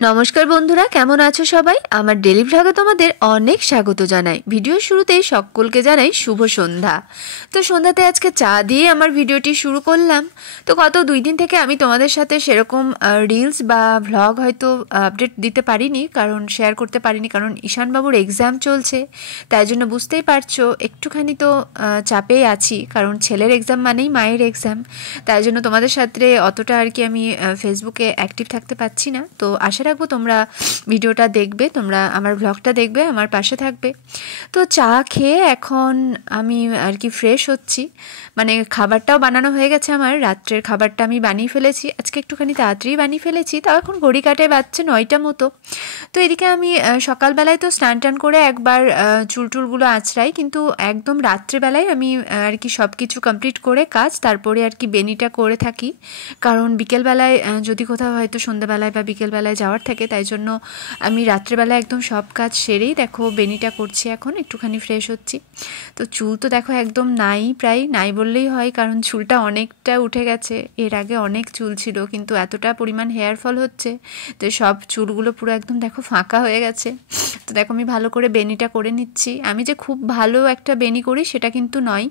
নমস্কার বন্ধুরা, কেমন আছো সবাই? আমার ডেলি ভ্লগে তোমাদের অনেক স্বাগত জানাই। ভিডিওর শুরুতেই সকলকে জানাই শুভ সন্ধ্যা। তো সন্ধ্যাতে আজকে চা দিয়ে আমার ভিডিওটি শুরু করলাম। তো গত 2 দিন থেকে আমি তোমাদের সাথে সেরকম রিলস বা ভ্লগ হয়তো আপডেট দিতে পারিনি, কারণ শেয়ার করতে পারিনি, কারণ ঈশানবাবুর এক্সাম চলছে। তাই জন্য বুঝতেই পারছো একটুখানি তো চাপেই আছি, কারণ ছেলের এক্সাম মানেই মায়ের এক্সাম। তাই জন্য তোমাদের সাথে অতটা আর কি আমি ফেসবুকে অ্যাক্টিভ থাকতে পারছি না। তো আশা রাখবো তোমরা ভিডিওটা দেখবে, তোমরা আমার ব্লগটা দেখবে, আমার পাশে থাকবে। তো চা খেয়ে এখন আমি আর কি ফ্রেশ হচ্ছি, মানে খাবারটাও বানানো হয়ে গেছে। আমার রাত্রের খাবারটা আমি বানিয়ে ফেলেছি, আজকে একটুখানি তাড়াতাড়ি বানিয়ে ফেলেছি। তাও এখন ঘড়ি কাটে বাজছে 9টা মতো। তো এদিকে আমি সকালবেলায় তো স্নান টান করে একবার চুলটুলগুলো আঁচড়াই, কিন্তু একদম রাত্রেবেলায় আমি আর কি সব কিছু কমপ্লিট করে কাজ তারপরে আর কি বেনিটা করে থাকি। কারণ বিকেলবেলায় যদি কোথাও হয়তো সন্ধ্যাবেলায় বা বিকেলবেলায় যাওয়ার থাকে, তাই জন্য আমি রাত্রেবেলায় একদম সব কাজ সেরেই দেখো বেনিটা করছি। এখন একটুখানি ফ্রেশ হচ্ছি। তো চুল তো দেখো একদম নাই, প্রায় নাই বললেই হয়, কারণ চুলটা অনেকটা উঠে গেছে। এর আগে অনেক চুল ছিল, কিন্তু এতটা পরিমাণ হেয়ার ফল হচ্ছে তো সব চুলগুলো পুরো একদম দেখো ফাঁকা হয়ে গেছে। তো দেখো আমি ভালো করে বেনিটা করে নিচ্ছি। আমি যে খুব ভালো একটা বেনি করি সেটা কিন্তু নয়,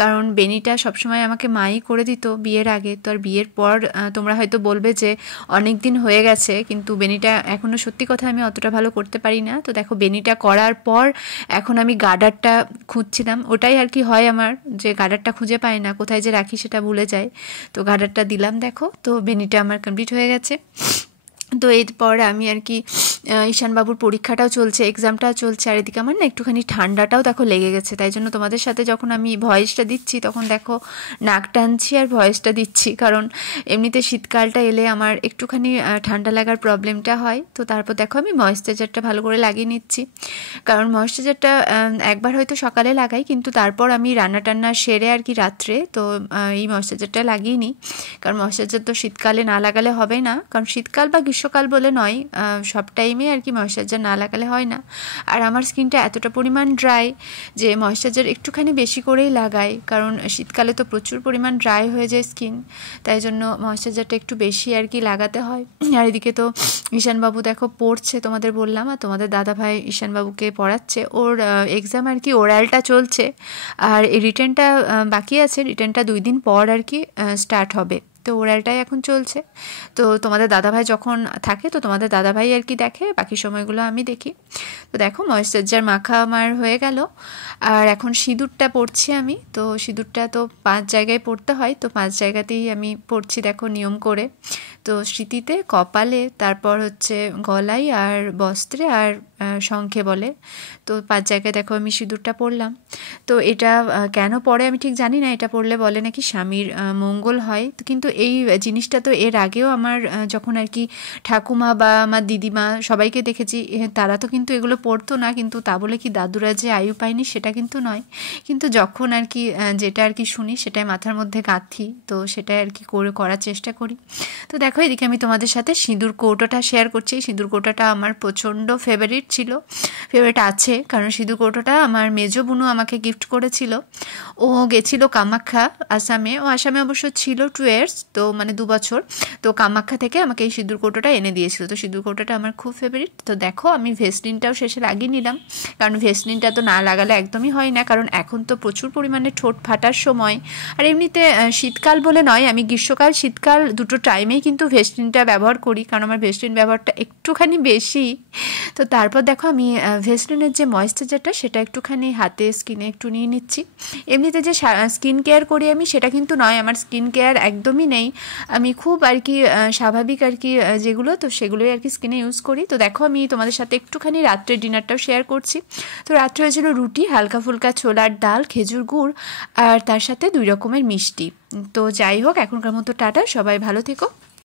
কারণ বেনিটা সবসময় আমাকে মাই করে দিত বিয়ের আগে। তো আর বিয়ের পর তোমরা হয়তো বলবে যে অনেক দিন হয়ে গেছে, কিন্তু বেনিটা এখনও সত্যি কথা আমি অতটা ভালো করতে পারি না। তো দেখো বেনিটা করার পর এখন আমি গার্ডারটা খুঁজছিলাম। ওটাই আর কি হয় আমার, যে গার্ডারটা খুঁজে পাই না, কোথায় যে রাখি সেটা ভুলে যাই। তো গার্ডারটা দিলাম, দেখো তো বেনিটা আমার কমপ্লিট হয়ে গেছে। তো এরপর আমি আর কি ঈশানবাবুর পরীক্ষাটাও চলছে, এক্সামটাও চলছে, আর এদিকে আমার না একটুখানি ঠান্ডাটাও দেখো লেগে গেছে। তাই জন্য তোমাদের সাথে যখন আমি ভয়েসটা দিচ্ছি তখন দেখো নাক টানছি আর ভয়েসটা দিচ্ছি, কারণ এমনিতে শীতকালটা এলে আমার একটুখানি ঠান্ডা লাগার প্রবলেমটা হয়। তো তারপর দেখো আমি ময়েশ্চারাইজারটা ভালো করে লাগিয়ে নিচ্ছি, কারণ ময়েশ্চারাইজারটা একবার হয়তো সকালে লাগাই, কিন্তু তারপর আমি রান্না টান্না সেরে আর কি রাত্রে তো এই ময়েশ্চারাইজারটা লাগিয়ে নিই। কারণ ময়েশ্চারাইজার তো শীতকালে না লাগালে হবে না, কারণ শীতকাল বা গ্রীষ্মকাল বলে নয়, সব টাইমে আর কি ময়েশ্চারাইজার না লাগালে হয় না। আর আমার স্কিনটা এতটা পরিমাণ ড্রাই যে ময়েশ্চারাইজার একটুখানি বেশি করেই লাগাই, কারণ শীতকালে তো প্রচুর পরিমাণ ড্রাই হয়ে যায় স্কিন। তাই জন্য ময়েশ্চারাইজারটা একটু বেশি আর কি লাগাতে হয়। আর এদিকে তো ঈশানবাবু দেখো পড়ছে, তোমাদের বললাম, আর তোমাদের দাদাভাই ঈশানবাবুকে পড়াচ্ছে। ওর এক্সাম আর কি ওরালটা চলছে, আর এই রিটেনটা বাকি আছে। রিটেনটা 2 দিন পর আর কি স্টার্ট হবে। তো ওরালটাই এখন চলছে। তো তোমাদের দাদাভাই যখন থাকে তো তোমাদের দাদাভাই আর কি দেখে, বাকি সময়গুলো আমি দেখি। তো দেখো ময়েশ্চারাইজার মাখা আমার হয়ে গেল, আর এখন সিঁদুরটা পরছি আমি। তো সিঁদুরটা তো 5 জায়গায় পরতে হয়, তো 5 জায়গাতেই আমি পরছি দেখো নিয়ম করে। তো স্মৃতিতে, কপালে, তারপর হচ্ছে গলায়, আর বস্ত্রে, আর শঙ্খে বলে। তো 5 জায়গায় দেখো আমি সিঁদুরটা পরলাম। তো এটা কেন পরে আমি ঠিক জানি না, এটা পরলে বলে নাকি স্বামীর মঙ্গল হয়। তো কিন্তু এই জিনিসটা তো এর আগেও আমার যখন আর কি ঠাকুমা বা আমার দিদিমা সবাইকে দেখেছি, তারা তো কিন্তু এগুলো পড়তো না, কিন্তু তা বলে কি দাদুরা যে আয়ু পায়নি সেটা কিন্তু নয়। কিন্তু যখন আর কি যেটা আর কি শুনি সেটাই মাথার মধ্যে গাঁথি, তো সেটাই আর কি করার চেষ্টা করি। তো দেখো এদিকে আমি তোমাদের সাথে সিঁদুর কৌটোটা শেয়ার করছি। এই সিঁদুর কৌটোটা আমার প্রচণ্ড ফেভারিট ছিল, ফেভারিট আছে, কারণ সিঁদুর কৌটোটা আমার মেজো বুনু আমাকে গিফট করেছিল। ও গেছিল কামাখ্যা, আসামে। ও আসামে অবশ্য ছিল 2 years, তো মানে 2 বছর। তো কামাখ্যা থেকে আমাকে এই সিঁদুর কৌটোটা এনে দিয়েছিল। তো সিঁদুর কৌটোটা আমার খুব ফেভারিট। তো দেখো আমি ভেসলিনটাও শেষে লাগিয়ে নিলাম, কারণ ভেসলিনটা তো না লাগালে একদমই হয় না, কারণ এখন তো প্রচুর পরিমাণে ঠোঁট ফাটার সময়। আর এমনিতে শীতকাল বলে নয়, আমি গ্রীষ্মকাল শীতকাল দুটো টাইমেই কিন্তু ভেসলিনটা ব্যবহার করি, কারণ আমার ভেসলিন ব্যবহারটা একটুখানি বেশি। তো তারপর দেখো আমি ভেসলিনের যে ময়েশ্চারাইজারটা সেটা একটুখানি হাতে স্কিনে একটু নিয়ে নিচ্ছি। এমনিতে যে স্কিন কেয়ার করি আমি সেটা কিন্তু নয়, আমার স্কিন কেয়ার একদমই নেই। আমি খুব আর কি স্বাভাবিক আর কি যেগুলো, তো সেগুলোই আর কি স্কিনে ইউজ করি। তো দেখো আমি তোমাদের সাথে একটুখানি রাত্রের ডিনারটাও শেয়ার করছি। তো রাত্রে হয়েছিল রুটি, হালকা ফুলকা ছোলার ডাল, খেজুর গুড়, আর তার সাথে 2 রকমের মিষ্টি। তো যাই হোক, এখনকার মতো টাটা, সবাই ভালো থেকো।